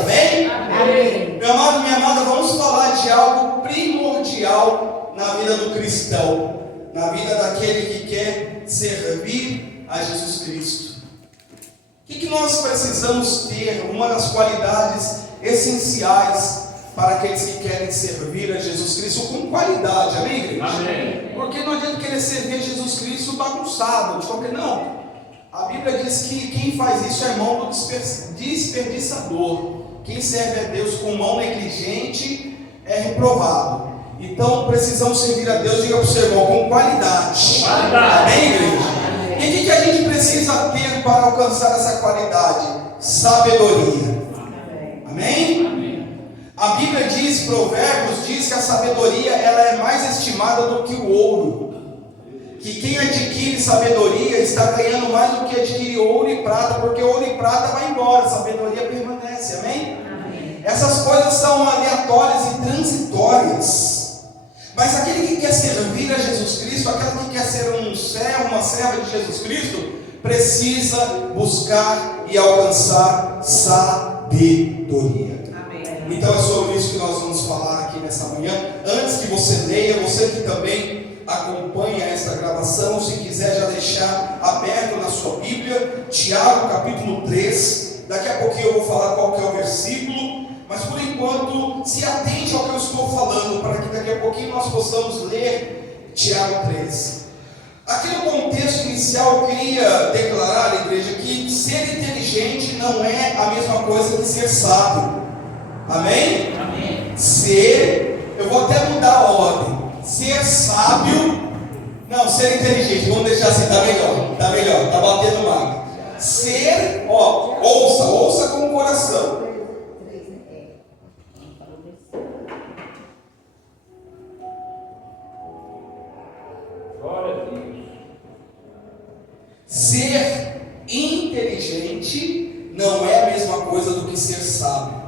Amém? Amém? Meu amado, minha amada, vamos falar de algo primordial na vida do cristão, na vida daquele que quer servir a Jesus Cristo. O que nós precisamos ter? Uma das qualidades essenciais para aqueles que querem servir a Jesus Cristo com qualidade, amém, igreja? Amém. Porque não adianta querer servir a Jesus Cristo bagunçado, de qualquer não. A Bíblia diz que quem faz isso é mão do desperdiçador. Quem serve a Deus com mão negligente é reprovado. Então precisamos servir a Deus, diga para o seu irmão, com qualidade. Amém, igreja? E o que a gente precisa ter para alcançar essa qualidade? Sabedoria. Amém? A Bíblia diz, Provérbios diz que a sabedoria ela é mais estimada do que o ouro. Que quem adquire sabedoria está ganhando mais do que adquirir ouro e prata, porque ouro e prata vai embora, sabedoria permanece, amém? Essas coisas são aleatórias e transitórias. Mas aquele que quer servir a Jesus Cristo, aquele que quer ser um servo, uma serva de Jesus Cristo, precisa buscar e alcançar sabedoria. Então é sobre isso que nós vamos falar aqui nessa manhã. Antes que você leia, você que também acompanha esta gravação, se quiser já deixar aberto na sua Bíblia, Tiago capítulo 3, daqui a pouquinho eu vou falar qual que é o versículo, mas por enquanto se atente ao que eu estou falando, para que daqui a pouquinho nós possamos ler Tiago 3. Aqui no contexto inicial eu queria declarar, igreja, que ser inteligente não é a mesma coisa que ser sábio. Amém? Amém. Eu vou até mudar a ordem. Ser sábio, não, ser inteligente, vamos deixar assim, tá melhor, tá batendo mal. Ser, ouça com o coração. Glória a Deus. Ser inteligente não é a mesma coisa do que ser sábio.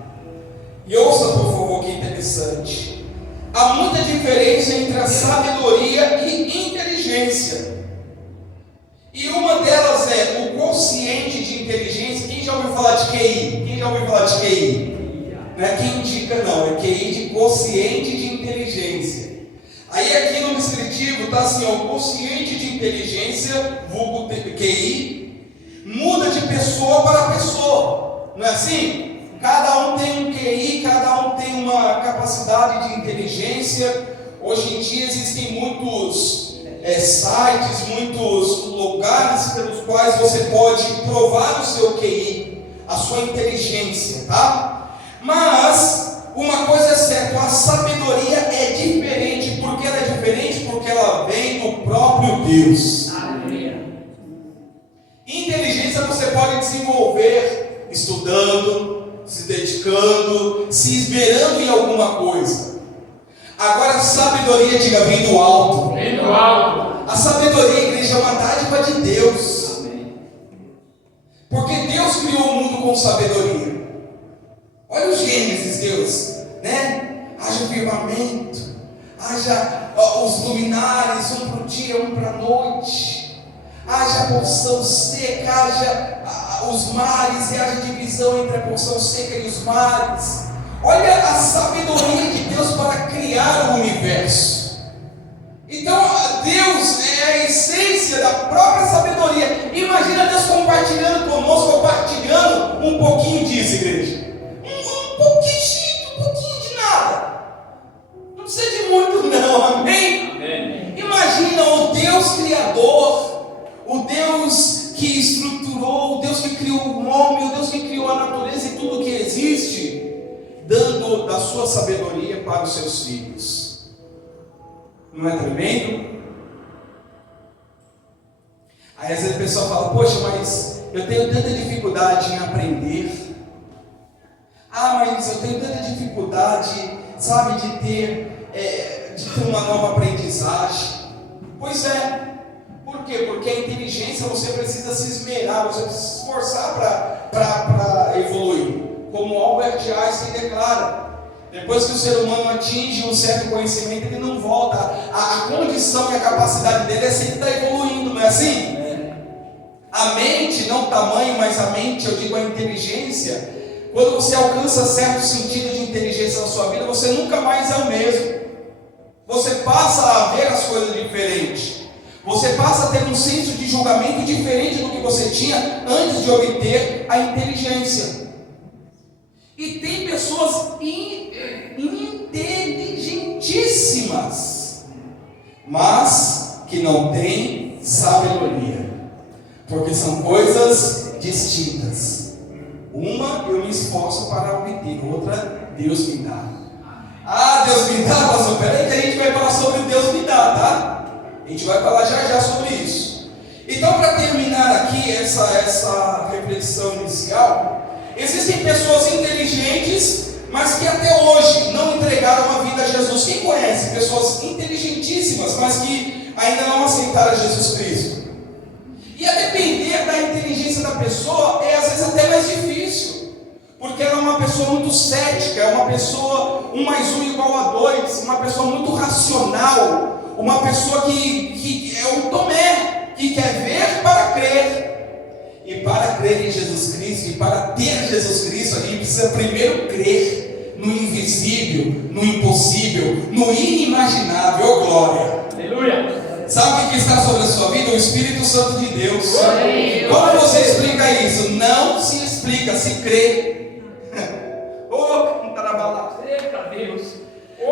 E ouça, por favor, que interessante. Há muita diferença entre a sabedoria e inteligência. E uma delas é o quociente de inteligência. Quem já ouviu falar de QI? Não é quem indica, não. É QI de quociente de inteligência. Aí aqui no descritivo está assim, o quociente de inteligência, vulgo QI, muda de pessoa para pessoa. Não é assim? Cada um tem um QI, cada um tem uma capacidade de inteligência. Hoje em dia existem muitos sites, muitos lugares pelos quais você pode provar o seu QI, a sua inteligência, tá? Mas uma coisa é certa, a sabedoria é diferente. Por que ela é diferente? Porque ela vem do próprio Deus. Inteligência você pode desenvolver estudando, se dedicando, se esmerando em alguma coisa. Agora, sabedoria, diga, vem do alto. Vem do alto. A sabedoria, igreja, é uma dádiva de Deus. Porque Deus criou o mundo com sabedoria. Olha o Gênesis, Deus, né? Haja o firmamento, haja os luminares, um para o dia, um para a noite, haja a porção seca, haja os mares e haja divisão entre a porção seca e os mares. Olha a sabedoria de Deus para criar o universo. Então Deus é a essência da própria sabedoria. Imagina Deus compartilhando conosco, compartilhando um pouquinho disso, igreja. Um pouquinho de nada. Não precisa de muito não, amém? Amém. Imagina o Deus Criador, o Deus que estruturou, o Deus que criou o homem, o Deus que criou a natureza e tudo que existe, dando da sua sabedoria para os seus filhos. Não é tremendo? Aí às vezes a pessoa fala, poxa, mas eu tenho tanta dificuldade em aprender. Mas eu tenho tanta dificuldade, sabe, de ter uma nova aprendizagem. Pois é. Por quê? Porque a inteligência você precisa se esmerar, você precisa se esforçar para evoluir. Como Albert Einstein declara, depois que o ser humano atinge um certo conhecimento, ele não volta. A condição e a capacidade dele é sempre estar evoluindo, não é assim? A mente, não o tamanho, mas a mente, eu digo a inteligência, quando você alcança certo sentido de inteligência na sua vida, você nunca mais é o mesmo. Você passa a ver as coisas diferentes. Você passa a ter um senso de julgamento diferente do que você tinha antes de obter a inteligência. E tem pessoas inteligentíssimas, mas que não têm sabedoria, porque são coisas distintas. Uma eu me esforço para obter, outra Deus me dá. Ah, Deus me dá, pastor, peraí que a gente vai falar sobre Deus me dá, tá? A gente vai falar já sobre isso. Então, para terminar aqui essa reflexão inicial, existem pessoas inteligentes, mas que até hoje não entregaram a vida a Jesus. Quem conhece pessoas inteligentíssimas, mas que ainda não aceitaram Jesus Cristo? E a depender da inteligência da pessoa, é às vezes até mais difícil. Porque ela é uma pessoa muito cética, é uma pessoa 1 mais 1 igual a 2, uma pessoa muito racional, uma pessoa que é um Tomé, que quer ver para crer. E para crer em Jesus Cristo, e para ter Jesus Cristo, a gente precisa primeiro crer no invisível, no impossível, no inimaginável. Oh, glória! Aleluia! Sabe o que está sobre a sua vida? O Espírito Santo de Deus. Como você explica isso? Não se explica, se crê.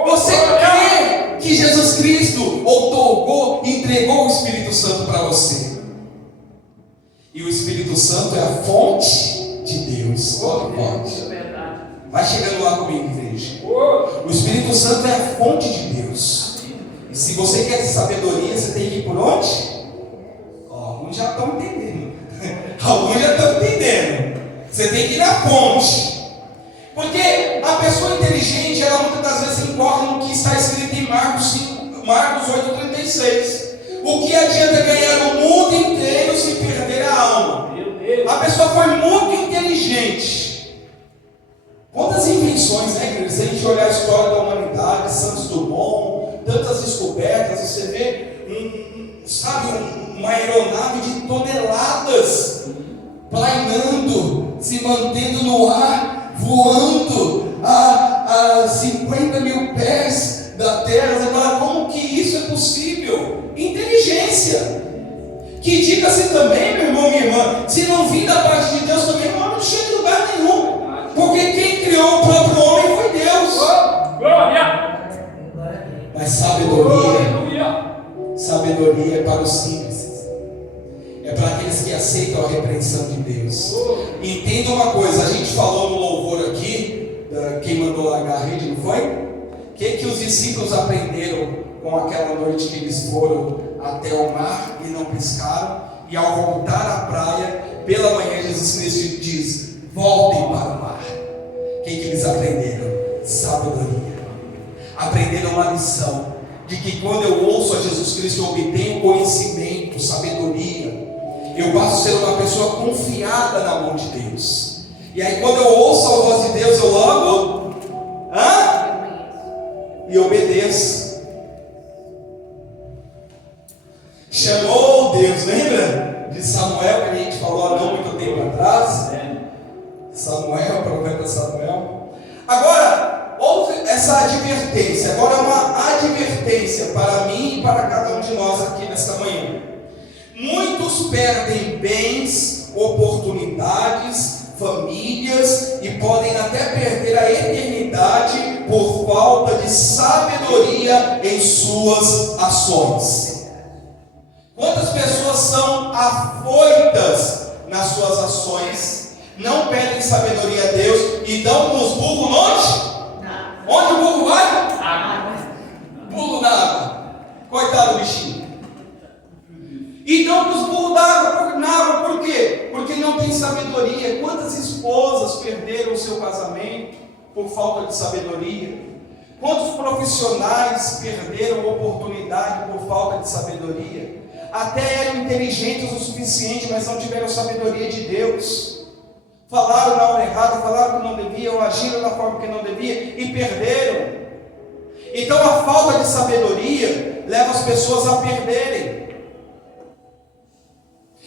Você crê que Jesus Cristo outorgou, entregou o Espírito Santo para você. E o Espírito Santo é a fonte de Deus. Vai chegando lá comigo, igreja. O Espírito Santo é a fonte de Deus. E se você quer sabedoria, você tem que ir por onde? Alguns já estão entendendo. Alguns já estão entendendo. Você tem que ir na fonte. Porque a pessoa inteligente, ela muitas das vezes incorre no que está escrito em Marcos 8,36. O que adianta ganhar o mundo inteiro se perder a alma? A pessoa foi muito inteligente. Quantas invenções, né, querido? Se a gente olhar a história da humanidade, Santos Dumont, tantas descobertas, você vê uma aeronave de toneladas planeando, se mantendo no ar, voando a 50 mil pés da terra. Você fala, como que isso é possível? Inteligência. Que diga-se também, meu irmão, minha irmã, se não vir da parte de Deus também, o homem não chega em lugar nenhum. Porque quem criou o próprio homem foi Deus. Glória! Mas sabedoria é para os simples. É para aqueles que aceitam a repreensão de Deus. Entenda uma coisa, a gente falou no louvor aqui, quem mandou largar a rede, não foi? O que os discípulos aprenderam com aquela noite que eles foram até o mar e não pescaram? E ao voltar à praia, pela manhã Jesus Cristo diz, voltem para o mar. O que eles aprenderam? Sabedoria. Aprenderam uma lição, de que quando eu ouço a Jesus Cristo, eu obtenho conhecimento, sabedoria. Eu passo a ser uma pessoa confiada na mão de Deus. E aí quando eu ouço a voz de Deus, eu logo e obedeço. Chamou Deus, lembra de Samuel, que a gente falou há não muito tempo atrás? Samuel, profeta Samuel. Agora, ouve essa advertência. Agora é uma advertência para mim e para cada um de nós aqui nesta manhã. Muitos perdem bens, oportunidades, famílias e podem até perder a eternidade por falta de sabedoria em suas ações. Quantas pessoas são afoitas nas suas ações, não pedem sabedoria a Deus e dão nos burros onde? Onde o burro vai? Burro na água. Coitado do bichinho. E dão nos burros na água, por quê? Porque não tem sabedoria. Quantas esposas perderam o seu casamento por falta de sabedoria? Quantos profissionais perderam oportunidade por falta de sabedoria? Até eram inteligentes o suficiente, mas não tiveram sabedoria de Deus. Falaram na hora errada, falaram que não deviam, agiram da forma que não devia e perderam. Então a falta de sabedoria leva as pessoas a perderem.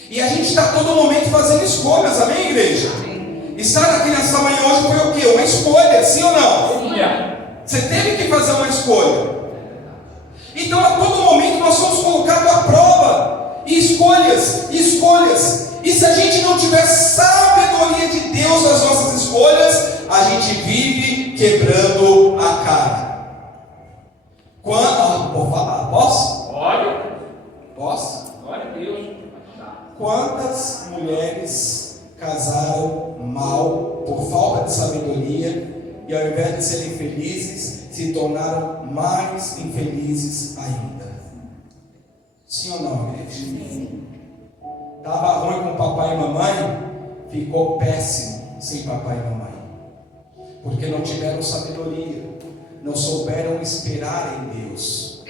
E a gente está todo momento fazendo escolhas, amém, igreja? Estar aqui nessa manhã hoje foi o quê? Uma escolha, sim ou não? Aleluia. Você teve que fazer uma escolha. Então a todo momento nós somos colocados à prova. E escolhas. E se a gente não tiver sabedoria de Deus nas nossas escolhas, a gente vive quebrando a cara. Vou falar, posso? Pode. Posso? Glória a Deus. Quantas mulheres casaram mal por falta de sabedoria e ao invés de serem felizes, se tornaram mais infelizes ainda? Sim ou não, igreja? Estava ruim com papai e mamãe, ficou péssimo sem papai e mamãe, porque não tiveram sabedoria, não souberam esperar em Deus,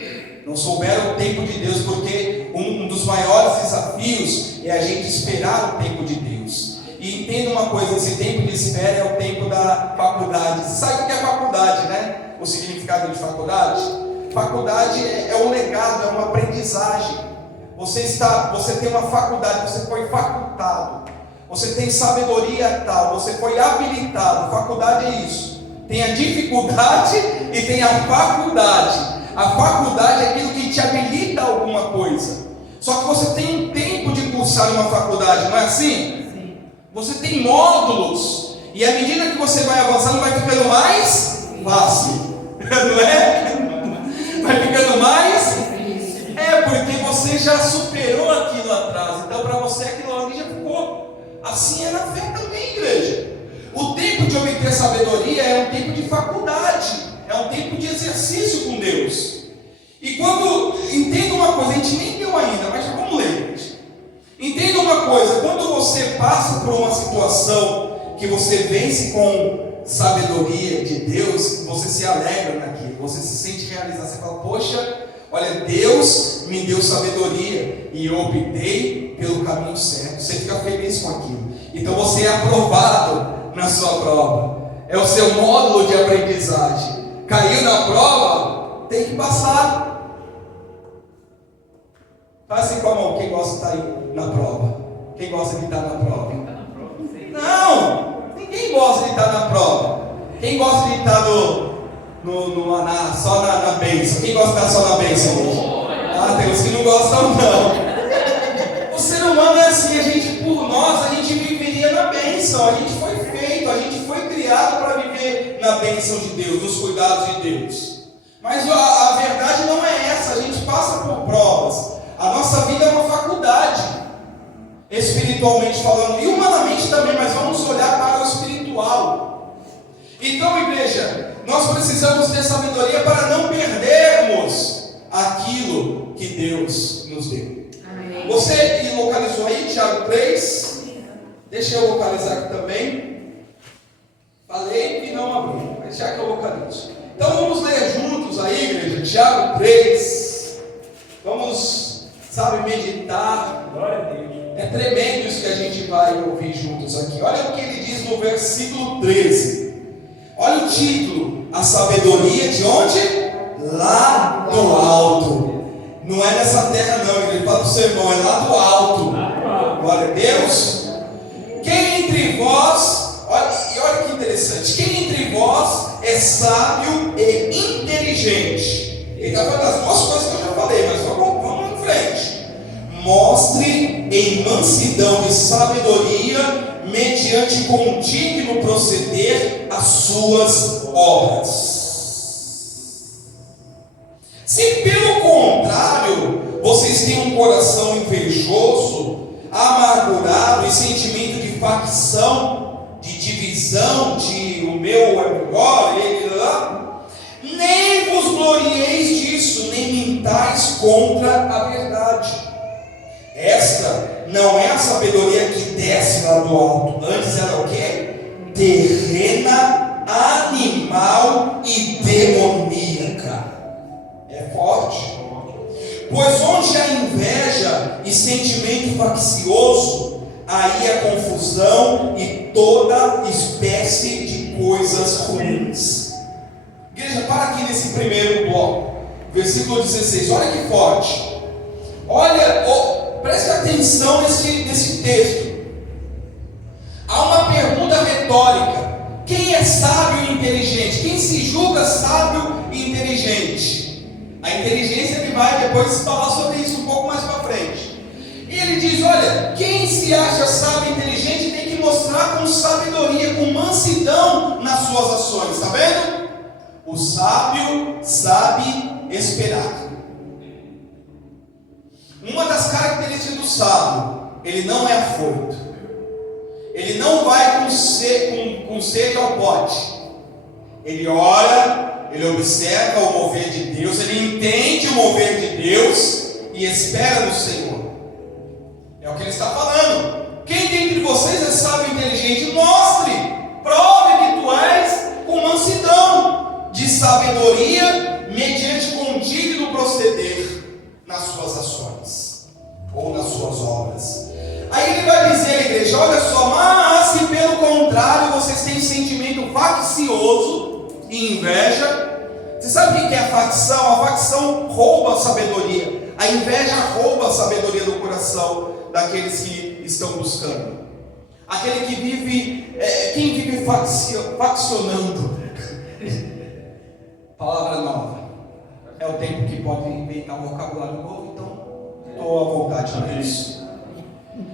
não souberam o tempo de Deus, porque um dos maiores desafios é a gente esperar o tempo de Deus. E entenda uma coisa, esse tempo de espera é o tempo da faculdade. Você sabe o que é faculdade, né? O significado de faculdade? Faculdade é um legado, é uma aprendizagem. Você tem uma faculdade, você foi facultado, você tem sabedoria tal, você foi habilitado. Faculdade é isso. Tem a dificuldade e tem a faculdade. A faculdade é aquilo que te habilita a alguma coisa. Só que você tem um tempo de cursar uma faculdade, não é assim? Sim. Você tem módulos, e à medida que você vai avançando, vai ficando mais fácil, não é? Vai ficando mais. Porque você já superou aquilo atrás. Então para você aquilo ali já ficou. Assim é na fé também, igreja. O tempo de obter sabedoria é um tempo de faculdade, é um tempo de exercício com Deus. E quando, entenda uma coisa, a gente nem deu ainda, mas vamos ler, gente. Entenda uma coisa, quando você passa por uma situação que você vence com sabedoria de Deus, você se alegra naquilo, você se sente realizado, você fala, poxa, olha, Deus me deu sabedoria e eu optei pelo caminho certo. Você fica feliz com aquilo. Então você é aprovado na sua prova. É o seu módulo de aprendizagem. Caiu na prova, tem que passar. Faz assim com a mão, quem gosta de estar aí na prova? Quem gosta de estar na prova? Não, ninguém gosta de estar na prova. Quem gosta de estar só na bênção? Quem gosta de estar só na bênção hoje? Tem uns que não gostam não. O ser humano é assim, por nós, a gente viveria na bênção. A gente foi feito, a gente foi criado para viver na bênção de Deus, nos cuidados de Deus. Mas a verdade não é essa, a gente passa por provas. A nossa vida é uma faculdade, espiritualmente falando, e humanamente também, mas vamos olhar para o espiritual. Então, igreja, nós precisamos ter sabedoria para não perdermos aquilo que Deus nos deu. Amém. Você localizou aí Tiago 3? Deixa eu localizar aqui também. Falei que não abri, mas já que eu localizo. Então vamos ler juntos aí, igreja, Tiago 3. Vamos, meditar. Glória a Deus. É tremendo isso que a gente vai ouvir juntos aqui. Olha o que ele diz no versículo 13. Olha o título: a sabedoria de onde? Lá do alto. Não é nessa terra não, ele fala para o seu irmão, é lá do alto. Glória a Deus. Quem entre vós, olha que interessante, quem entre vós é sábio e inteligente? Ele está falando das duas coisas que eu já falei, mas vamos em frente. Mostre em mansidão e sabedoria, mediante contínuo proceder, as suas obras. Se pelo contrário, vocês têm um coração invejoso, amargurado e sentimento de facção, de divisão, de o meu é melhor, ele lá, nem vos glorieis disso, nem mintais contra a verdade. Esta não é a sabedoria que desce lá do alto, antes ela é o quê? Terrena, animal e demoníaca. É forte. Pois onde há inveja e sentimento faccioso, aí há confusão e toda espécie de coisas ruins. Igreja, para aqui nesse primeiro bloco, versículo 16, olha que forte. Olha, preste atenção nesse texto. Há uma pergunta retórica quem se julga sábio e inteligente. A inteligência ele vai depois falar sobre isso um pouco mais para frente. E ele diz: olha, quem se acha sábio e inteligente tem que mostrar com sabedoria, com mansidão nas suas ações. Está vendo? O sábio sabe esperar. Uma das características do sábio, ele não é afoito. Ele não vai com sede ao pote. Ele ora, ele observa o mover de Deus, ele entende o mover de Deus e espera no Senhor. É o que ele está falando. Quem dentre vocês é sábio e inteligente? Mostre, prove que tu és com mansidão, de sabedoria, mediante contínuo proceder nas suas ações ou nas suas obras. Aí ele vai dizer, igreja, olha só, mas se pelo contrário vocês têm sentimento faccioso e inveja. Você sabe o que é a facção? A facção rouba a sabedoria. A inveja rouba a sabedoria do coração daqueles que estão buscando. Aquele que vive, quem vive faccionando. Palavra nova. É o tempo que pode inventar um vocabulário novo, então estou à vontade para isso.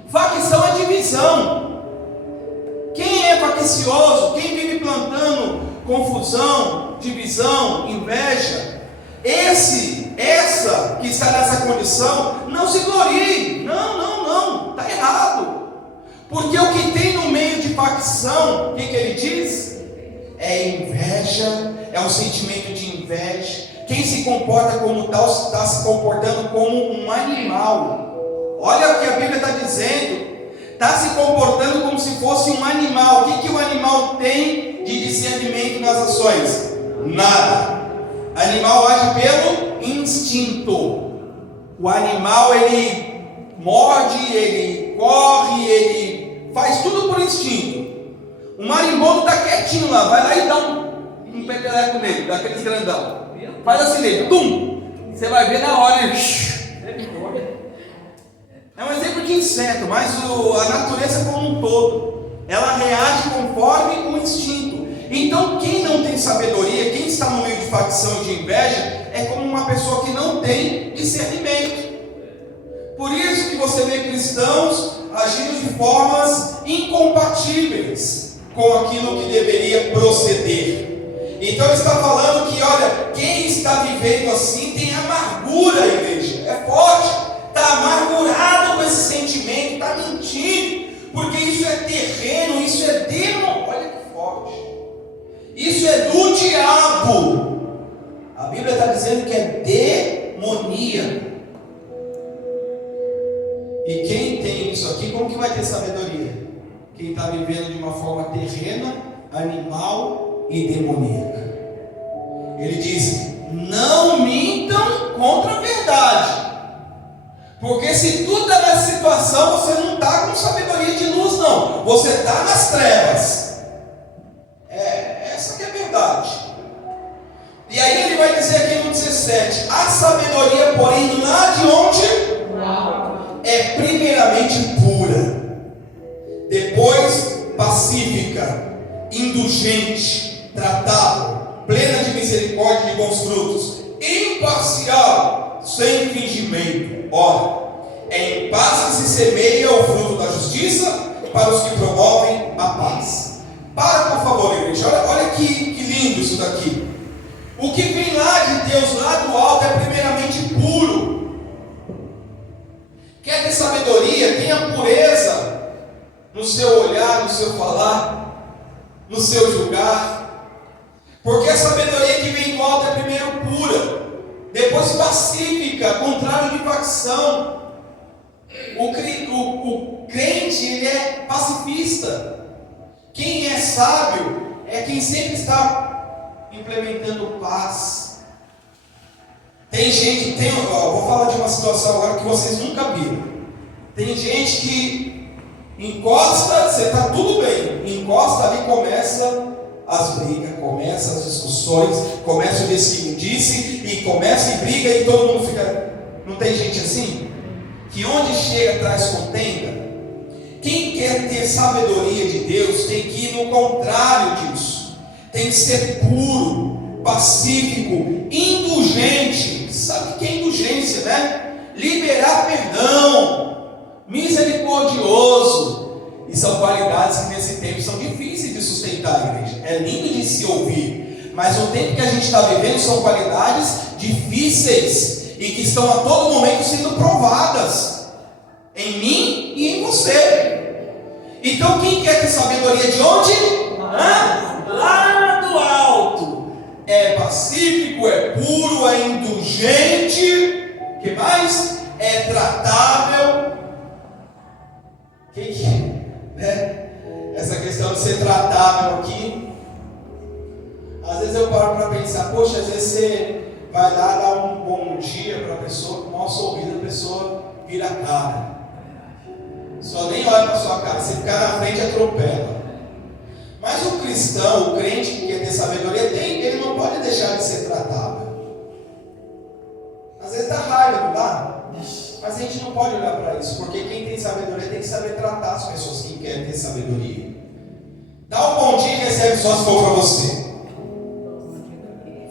Facção é divisão. Quem é faccioso, quem vive plantando confusão, divisão, inveja, essa que está nessa condição, não se glorie. Não, está errado. Porque o que tem no meio de facção, o que ele diz? É inveja, é um sentimento de inveja. Quem se comporta como tal está se comportando como um animal. Olha o que a Bíblia está dizendo. Está se comportando como se fosse um animal. O que o animal tem de discernimento nas ações? Nada. O animal age pelo instinto. O animal ele morde, ele corre, ele faz tudo por instinto. O marimbondo está quietinho lá, vai lá e dá um peteleco nele, daqueles grandão. Faz assim nele, tum! Você vai ver na hora ele... É um exemplo de inseto, mas a natureza como um todo, ela reage conforme o instinto. Então quem não tem sabedoria, quem está no meio de facção e de inveja, é como uma pessoa que não tem discernimento. Por isso que você vê cristãos agindo de formas incompatíveis com aquilo que deveria proceder. Então ele está falando que, olha, quem está vivendo assim tem amargura, igreja, é forte. Está amargurado com esse sentimento, está mentindo, porque isso é terreno, isso é demônio. Olha que forte, isso é do diabo. A Bíblia está dizendo que é demoníaco. E quem tem isso aqui, como que vai ter sabedoria? Quem está vivendo de uma forma terrena, animal e demoníaca. Ele diz: não mintam contra a verdade. Porque se tu está nessa situação, você não está com sabedoria de luz, não. Você está nas trevas. Essa que é a verdade. E aí ele vai dizer aqui no 17: a sabedoria, porém, lá de onde? É primeiramente pura, depois pacífica, indulgente, tratável, plena de misericórdia e de bons frutos, imparcial, sem fingimento. Ora, é em paz que se semeia o fruto da justiça para os que promovem a paz. Para, por favor, igreja. Olha que lindo isso daqui. O que vem lá de Deus, lá do alto, é primeiramente puro. Quer ter sabedoria? Tenha pureza no seu olhar, no seu falar, no seu julgar. Porque a sabedoria que vem do alto é primeiro pura, depois pacífica, contrário de facção. O crente, ele é pacifista. Quem é sábio é quem sempre está implementando paz. Tem gente, vou falar de uma situação agora que vocês nunca viram. Tem gente que encosta, você está tudo bem, encosta ali, começa as brigas, começa as discussões, começa o disse e começa e briga e todo mundo fica. Não tem gente assim? Que onde chega traz contenda. Quem quer ter sabedoria de Deus tem que ir no contrário disso. tem que ser puro, pacífico, indulgente. Sabe o que é indulgência, né? Liberar perdão, misericordioso. E são qualidades que nesse tempo são difíceis de sustentar, igreja. É lindo de se ouvir, mas no tempo que a gente está vivendo são qualidades difíceis e que estão a todo momento sendo provadas em mim e em você. Então quem quer ter sabedoria de onde? Lá do alto. É pacífico, é puro, é indulgente. O que mais? É tratável. Né? Essa questão de ser tratável aqui, às vezes eu paro para pensar, poxa, às vezes você vai lá dar um bom dia para a pessoa, com o maior sorriso, a pessoa vira a cara, só nem olha para a sua cara, se ficar na frente atropela. Mas o cristão, o crente que quer ter sabedoria, ele não pode deixar de ser tratável. Às vezes dá raiva, não dá? Mas a gente não pode olhar para isso, porque quem tem sabedoria tem que saber tratar as pessoas que querem ter sabedoria. Dá um bom dia e recebe só se for para você.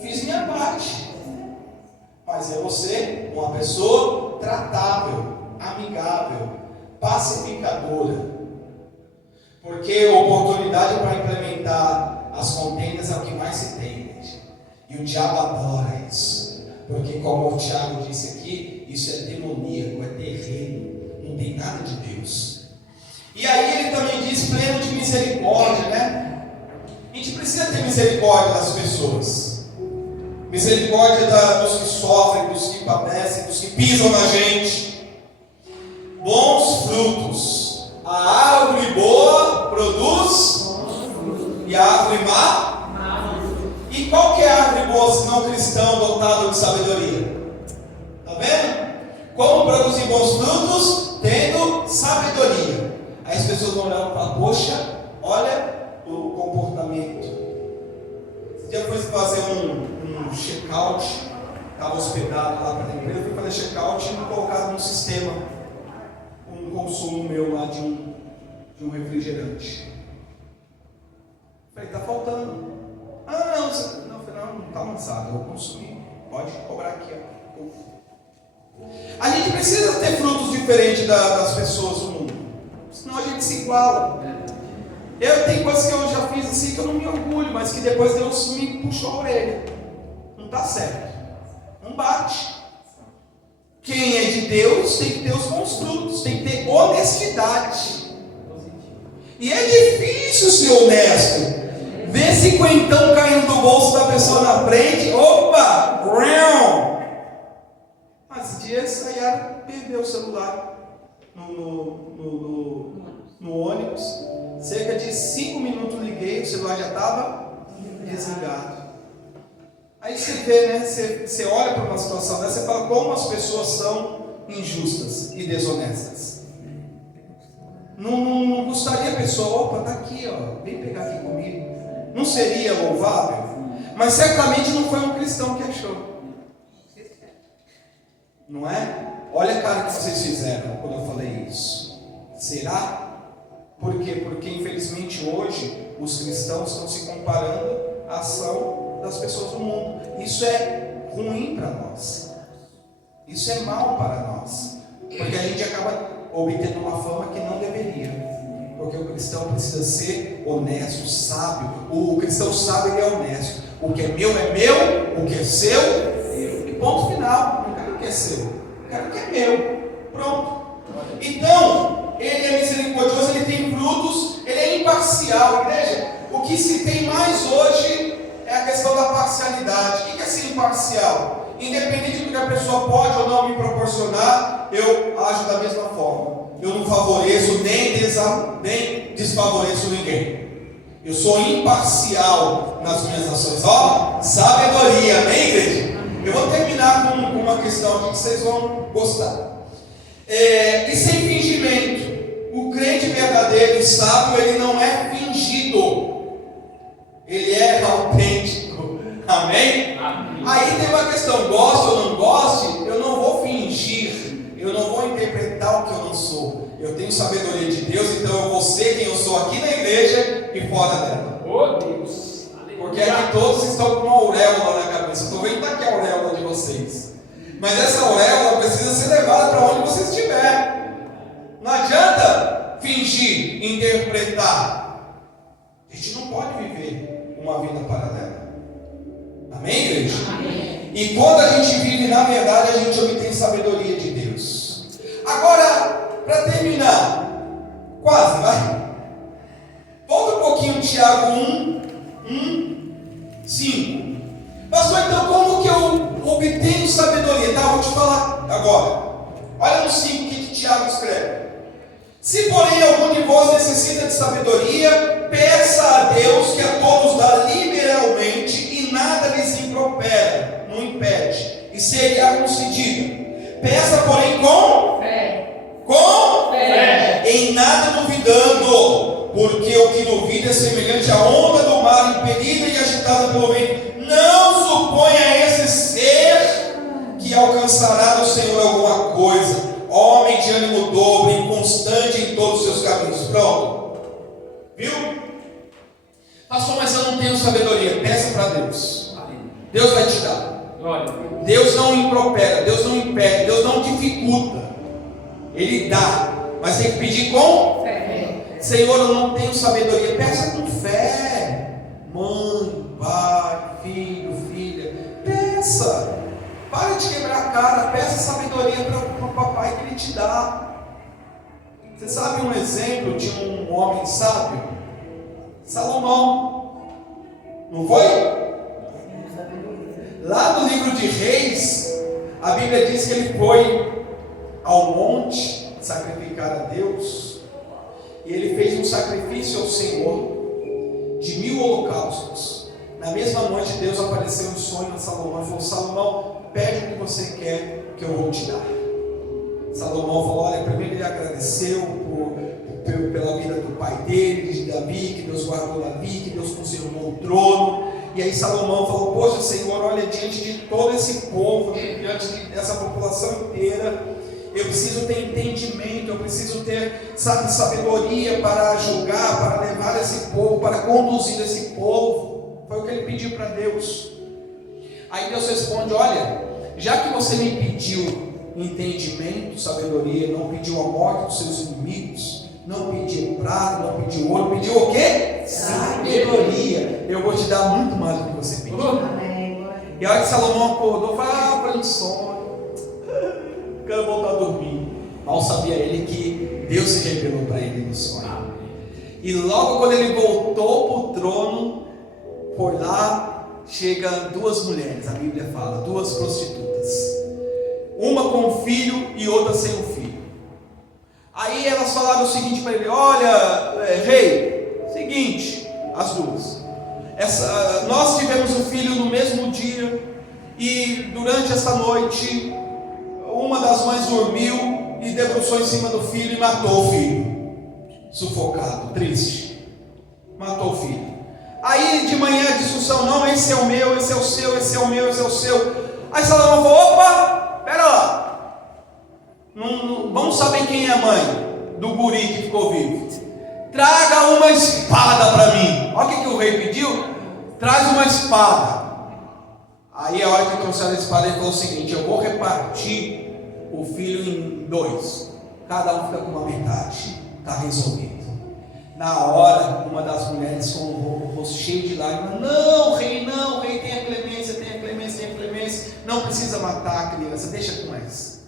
Fiz minha parte. Mas é você uma pessoa tratável, amigável, pacificadora. Porque oportunidade para implementar as contendas é o que mais se tem, gente. E o diabo adora isso. Porque como o Tiago disse aqui, isso é demoníaco, é terreno, não tem nada de Deus. E aí ele também diz pleno de misericórdia, né? A gente precisa ter misericórdia das pessoas. Misericórdia dos que sofrem, dos que padecem, dos que pisam na gente. Bons frutos. A árvore boa produz e a árvore má. E qual que é a árvore boa se não cristão dotado de sabedoria? Está vendo? Como produzir bons frutos? Tendo sabedoria. Aí as pessoas vão olhar e falar, poxa, olha o comportamento. Esse dia eu fui fazer um check-out, estava hospedado lá para a empresa, fui fazer check-out e me colocaram num sistema, um consumo meu lá de um refrigerante. Falei, está faltando. Não está lançado, eu consumi, pode cobrar aqui. A gente precisa ter frutos diferentes das pessoas do mundo, senão a gente se iguala. Eu tenho coisas que eu já fiz assim que eu não me orgulho, mas que depois Deus me puxou a orelha. Não está certo, não bate. Quem é de Deus tem que ter os bons frutos, tem que ter honestidade. E é difícil ser honesto. Ver cinquentão caindo do bolso da pessoa na frente, opa, mas esse dia a Yara perdeu o celular no ônibus. Cerca de 5 minutos liguei, o celular já estava desligado. Aí você vê, né? Você olha para uma situação dessa e fala como as pessoas são injustas e desonestas. Não gostaria a pessoa, opa, está aqui, ó, vem pegar aqui comigo. Não seria louvável? Mas certamente não foi um cristão que achou. Não é? Olha a cara que vocês fizeram quando eu falei isso. Será? Por quê? Porque infelizmente hoje os cristãos estão se comparando à ação das pessoas do mundo. Isso é ruim para nós. Isso é mal para nós. Porque a gente acaba obtendo uma fama que não deveria. Porque o cristão precisa ser honesto, sábio. O cristão sábio, ele é honesto. O que é meu, o que é seu, e ponto final. Não quero o que é seu, eu quero o que é meu. Pronto. Então, ele é misericordioso, ele tem frutos, ele é imparcial. Igreja, o que se tem mais hoje é a questão da parcialidade. O que é ser imparcial? Independente do que a pessoa pode ou não me proporcionar, eu ajo da mesma forma. Eu não favoreço nem desfavoreço ninguém. Eu sou imparcial nas minhas ações. Ó, sabedoria, amém, igreja? Eu vou terminar com uma questão aqui que vocês vão gostar. E sem fingimento. O crente verdadeiro e sábio, ele não é fingido. Ele é autêntico. Amém? Amém. Aí tem uma questão, goste ou não goste, eu não vou fingir. Eu não vou interpretar o que eu não sou. Eu tenho sabedoria de Deus, então eu vou ser quem eu sou aqui na igreja e fora dela. Oh Deus! Porque porque aqui todos estão com uma auréola na cabeça. Eu estou vendo aqui a auréola de vocês. Mas essa auréola precisa ser levada para onde você estiver. Não adianta fingir, interpretar. A gente não pode viver uma vida paralela. Amém, igreja? Amém. E quando a gente vive na verdade, a gente obtém sabedoria de Deus. Agora, para terminar, quase, vai. Volta um pouquinho, Tiago 5. Pastor, então como que eu obtenho sabedoria? Tá, eu vou te falar agora. Olha no 5 o que Tiago escreve. Se porém algum de vós necessita de sabedoria, peça a Deus, que a todos dá liberalmente e nada lhes impropera, não impede, e será concedido. Peça, porém, com Fé. Com Fé. Em nada duvidando, porque o que duvida é semelhante à onda do mar, impelida e agitada pelo vento. Não suponha esse ser que alcançará do Senhor alguma coisa. Homem de ânimo dobre, inconstante em todos os seus caminhos. Pronto. Viu? Pastor, mas eu não tenho sabedoria. Peça para Deus. Deus vai te dar. Deus não impropera, Deus não impede, Deus não dificulta. Ele dá, mas tem que pedir com Fé. Senhor, eu não tenho sabedoria. Peça com fé. Mãe, pai, filho, filha, peça. Para de quebrar a cara. Peça sabedoria para o papai que ele te dá. Você sabe um exemplo de um homem sábio? Salomão. Não foi? Lá no livro de Reis, a Bíblia diz que ele foi ao monte sacrificar a Deus, e ele fez um sacrifício ao Senhor de 1000 holocaustos. Na mesma noite, Deus apareceu em sonho a Salomão e falou: Salomão, pede o que você quer, que eu vou te dar. Salomão falou: olha, primeiro ele agradeceu pela vida do pai dele, de Davi, que Deus guardou Davi, que Deus conservou o trono. E aí Salomão falou: poxa, Senhor, olha, diante de todo esse povo, diante dessa população inteira, eu preciso ter entendimento, eu preciso ter, sabedoria para julgar, para levar esse povo, para conduzir esse povo. Foi o que ele pediu para Deus. Aí Deus responde: olha, já que você me pediu entendimento, sabedoria, não pediu a morte dos seus inimigos, não pediu prata, não pediu ouro, pediu o quê? Sabedoria. Eu vou te dar muito mais do que você pediu. Amém. E a hora que Salomão acordou, falou: para um sono, quero voltar a dormir. Mal sabia ele que Deus se revelou para ele no sonho. E logo quando ele voltou para o trono, por lá chegam 2 mulheres, a Bíblia fala, 2 prostitutas, uma com um filho e outra sem um filho. Aí elas falaram o seguinte para ele: olha, rei, seguinte, as duas, nós tivemos um filho no mesmo dia, e durante essa noite uma das mães dormiu e debruçou em cima do filho e matou o filho, sufocado, triste, matou o filho. Aí de manhã a discussão: não, esse é o meu, esse é o seu, esse é o meu, esse é o seu. Aí Salomão falou: opa, pera lá, não, vamos saber quem é a mãe do guri que ficou vivo. Traga uma espada para mim. Olha o que o rei pediu: traz uma espada. Aí a hora que trouxeram a espada, ele falou o seguinte: eu vou repartir o filho em 2, cada um fica com uma metade, está resolvido. Na hora, uma das mulheres com o rosto cheio de lágrimas: não, rei, tenha clemência, tenha clemência, tenha clemência, não precisa matar a criança, deixa com essa.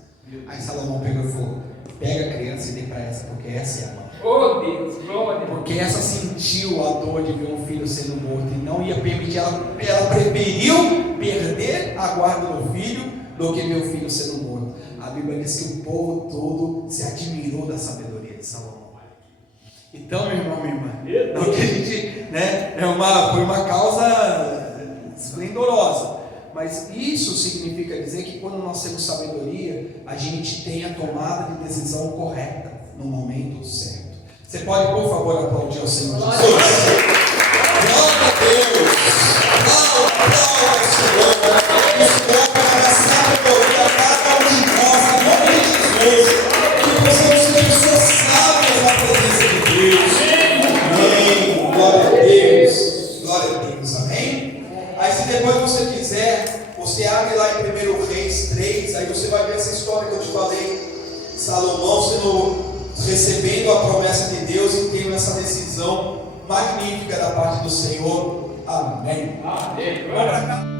Aí Salomão pegou e falou: pega a criança e dê para essa, porque essa é a mãe. Oh Deus, glória. Porque essa sentiu a dor de ver um filho sendo morto e não ia permitir, ela preferiu perder a guarda do filho do que ver o filho sendo morto. A Bíblia diz que o povo todo se admirou da sabedoria de Salomão. Então, meu irmão, minha irmã, não que a gente, foi uma causa esplendorosa, mas isso significa dizer que quando nós temos sabedoria, a gente tem a tomada de decisão correta no momento certo. Você pode, por favor, aplaudir ao Senhor Jesus? Glória a Deus! Aplauda ao Senhor! Nos coloca na sabedoria cada um de nós, em nome de Jesus, que possamos ser pessoas sábias na presença de Deus. Amém! Glória a Deus! Glória a Deus! Amém! Amém? Aí se depois você quiser, você abre lá em 1 Reis 3, aí você vai ver essa história que eu te falei. Salomão recebendo a promessa de Deus e tendo essa decisão magnífica da parte do Senhor. Amém. Amém. Vamos pra cá.